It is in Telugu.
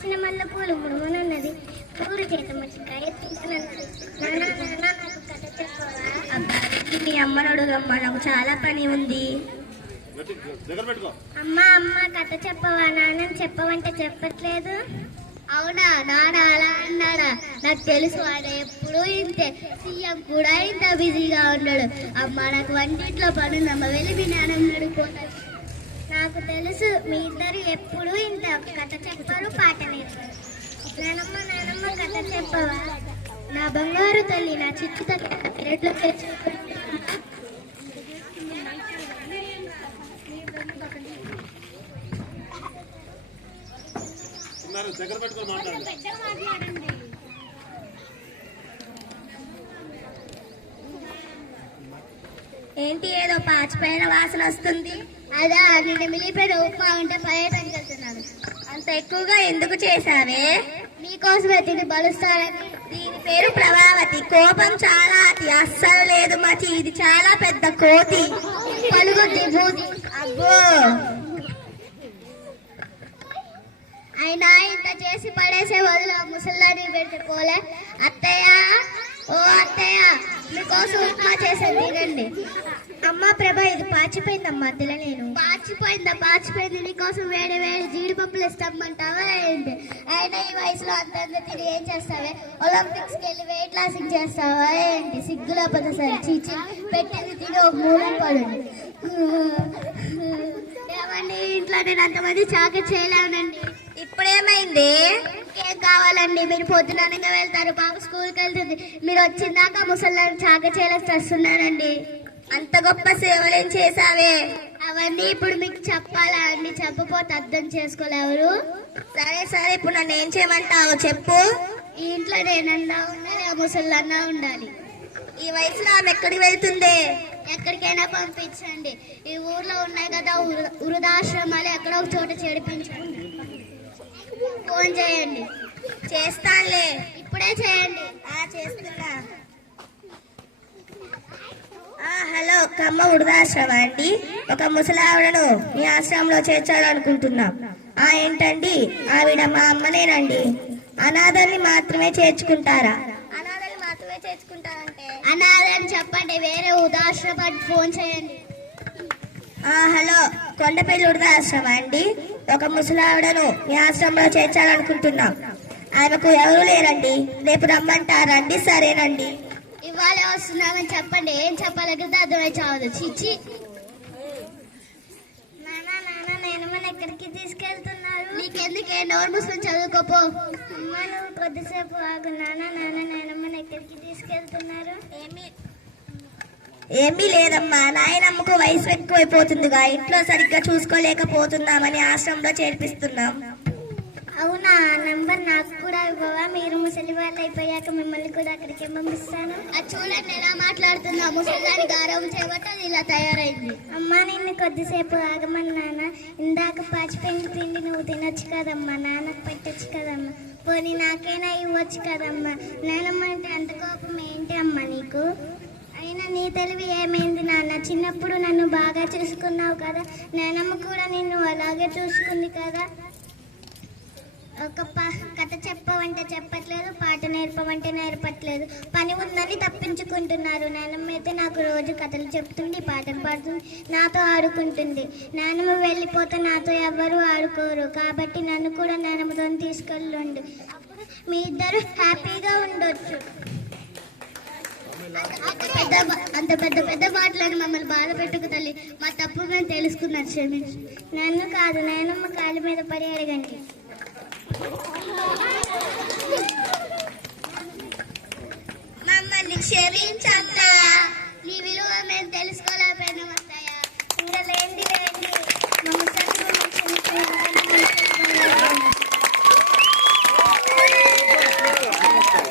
తెచ్చిన మల్ల పూలు ముడుమనున్నది ఊరు చేత ముచ్చికాయ తింటానన్నది. నాకు కథ చెప్పవా? అబ్బా మీ అమ్మనడుగమ్మా, నాకు చాలా పని ఉంది. అమ్మా అమ్మ కథ చెప్పవా? నాన్న చెప్పవంటే చెప్పట్లేదు. అవునా, నాన్న అలా అన్నాడా? నాకు తెలుసు, ఆయన ఎప్పుడు ఇంతే. సీఎం కూడా ఇంత బిజీగా ఉన్నాడు. అమ్మ నాకు వంటింట్లో పనుందమ్మ, వెళ్ళి మీ నాన్నని అడుగుతాను. నాకు తెలుసు, మీ ఇద్దరు ఎప్పుడు ఇంత కథ చెప్పారు, పాట నేర్పారు. నానమ్మ కథ చెప్పవా? నా బంగారు తల్లి, నా చిట్టు తల్లి పెరట్లో తెచ్చుకుంటా. ఏంటి ఏదో పాచిపోయిన వాసన వస్తుంది? అదా, నేను మిలిపోయిన ఉప్మా ఉంటే పర్యటనకి వెళ్తున్నాను. అంత ఎక్కువగా ఎందుకు చేశావే? మీకోసమే తిని బలుస్తారని. దీని పేరు ప్రభావతి. కోపం చాలా అతి, అస్సలు లేదు మచి. ఇది చాలా పెద్ద కోతి. పలుగుద్ది బూది. అబ్బో, అయినా ఇంత చేసి పడేసే వదిలి ముసల్లాని పెట్టి పోలే. అత్తయ్య, ఓ అత్తయ్య, మీకోసం ఉప్మా చేసేది తినండి. అమ్మా ప్రభా, ఇది పాచిపోయిందమ్మా, తినలేను. పాచిపోయింది. నీకోసం వేడి వేడి జీడిపప్పులు ఇస్తామంటావా ఏంటి? అయినా ఈ వయసులో అంతంత తిని ఏం చేస్తావే? ఒలింపిక్స్ కి వెళ్ళి వెయిట్ లాసింగ్ చేస్తావా ఏంటి? సిగ్గులేకపోతే సరే, చీచి పెట్టింది తిని ఒక మూలం పడు. ఏమండి, ఇంట్లో నేను అంతమంది చాకెట్ చేయలేనండి. ఇప్పుడేమైంది? ఏం కావాలండి? మీరు పొద్దుననగా వెళ్తారు, పాప స్కూల్కి వెళ్తుంది. మీరు వచ్చిందాక ముసల్లాన్ని చాకెట్ చేయలేక చేస్తున్నానండి. అంత గొప్ప సేవలేం చేశావే? అవన్నీ ఇప్పుడు మీకు చెప్పాలా అండి? చెప్పపోతే అర్థం చేసుకోలేవరు. సరే సరే, ఇప్పుడు నన్ను ఏం చేయమంటావు చెప్పు. ఈ ఇంట్లో నేనన్నా ఉండాలి, ఆ ముసళ్ళన్నా ఉండాలి. ఈ వయసులో ఆమె ఎక్కడికి వెళ్తుంది? ఎక్కడికైనా పంపించండి. ఈ ఊర్లో ఉన్నాయి కదా వృద్ధాశ్రమాలు, ఎక్కడో ఒక చోట చేర్పించండి. ఫోన్ చేయండి. చేస్తానులే. ఇప్పుడే చేయండి. చేస్తున్నా. హలో, కమ్మ వృద్ధాశ్రమం అండి. ఒక ముసలావిడను మీ ఆశ్రమంలో చేర్చాలనుకుంటున్నాం. ఏంటండి? ఆవిడ మా అమ్మనేనండి. అనాథల్ని మాత్రమే చేర్చుకుంటారా? అనాథల్ని మాత్రమే చేర్చుకుంటారంటే అనాథని చెప్పండి, వేరే వృద్ధాశ్రమానికి ఫోన్ చేయండి. హలో, కొండపల్లి వృద్ధాశ్రమం అండి. ఒక ముసలావిడను మీ ఆశ్రమంలో చేర్చాలనుకుంటున్నాం. ఆమెకు ఎవరు లేరండి. రేపు రమ్మంటారండి? సరేనండి. ఇవాళ వస్తున్నామని చెప్పండి. ఏం చెప్పాలి కదా అర్థమై చావదు. చిచ్చి. నాన్న నేనమ్మని ఎక్కడికి తీసుకెళ్తున్నారు? నీకెందుకే, నోరు మూసుకొని చదువుకోపో. అమ్మ నువ్వు కొద్దిసేపు ఆగు. నేనమ్మని ఎక్కడికి తీసుకెళ్తున్నారు? ఏమీ లేదమ్మా, నాయనమ్మకు వయసు ఎక్కువైపోతుందిగా, ఇంట్లో సరిగ్గా చూసుకోలేకపోతున్నామని ఆశ్రమంలో చేర్పిస్తున్నాం. అవునా? ఆ నంబర్ నాకు కూడా ఇవ్వవా? మీరు ముసలి వాళ్ళు అయిపోయాక మిమ్మల్ని కూడా అక్కడికి పంపిస్తాను. అది చూడండి ఎలా మాట్లాడుతుందా. ముసలిదాన్ని గారం చేయబట్టి అది ఇలా తయారైంది. అమ్మా నిన్ను కొద్దిసేపు ఆగమన్నానా? ఇందాక పాచిపోయిన పిండి నువ్వు తినొచ్చు కదమ్మా, నాన్నకు పెట్టచ్చు కదమ్మా. పోనీ నాకైనా ఇవ్వచ్చు కదమ్మా. నానమ్మ అంటే అంత కోపం ఏంటి అమ్మా నీకు? అయినా నీ తెలివి ఏమైంది నాన్న? చిన్నప్పుడు నన్ను బాగా చూసుకున్నావు కదా, నానమ్మ కూడా నిన్ను అలాగే చూసుకుంది కదా. ఒక కథ చెప్పవంటే చెప్పట్లేదు, పాట నేర్పమంటే నేర్పట్లేదు. పని ఉందని తప్పించుకుంటున్నారు. నానమ్మ అయితే నాకు రోజు కథలు చెప్తుంది, పాటలు పాడుతుంది, నాతో ఆడుకుంటుంది. నానమ్మ వెళ్ళిపోతే నాతో ఎవ్వరూ ఆడుకోరు. కాబట్టి నన్ను కూడా నానమ్మతో తీసుకెళ్ళండి. మీ ఇద్దరు హ్యాపీగా ఉండొచ్చు. అంత పెద్ద మాటలను మమ్మల్ని బాధ పెట్టుకు తల్లి. మా తప్పు మేము తెలుసుకున్నాం, క్షమించు. నన్ను కాదు, నానమ్మ కాళ్ళ మీద పడి అడగండి. మమ్మల్ని క్షమించమ్మా.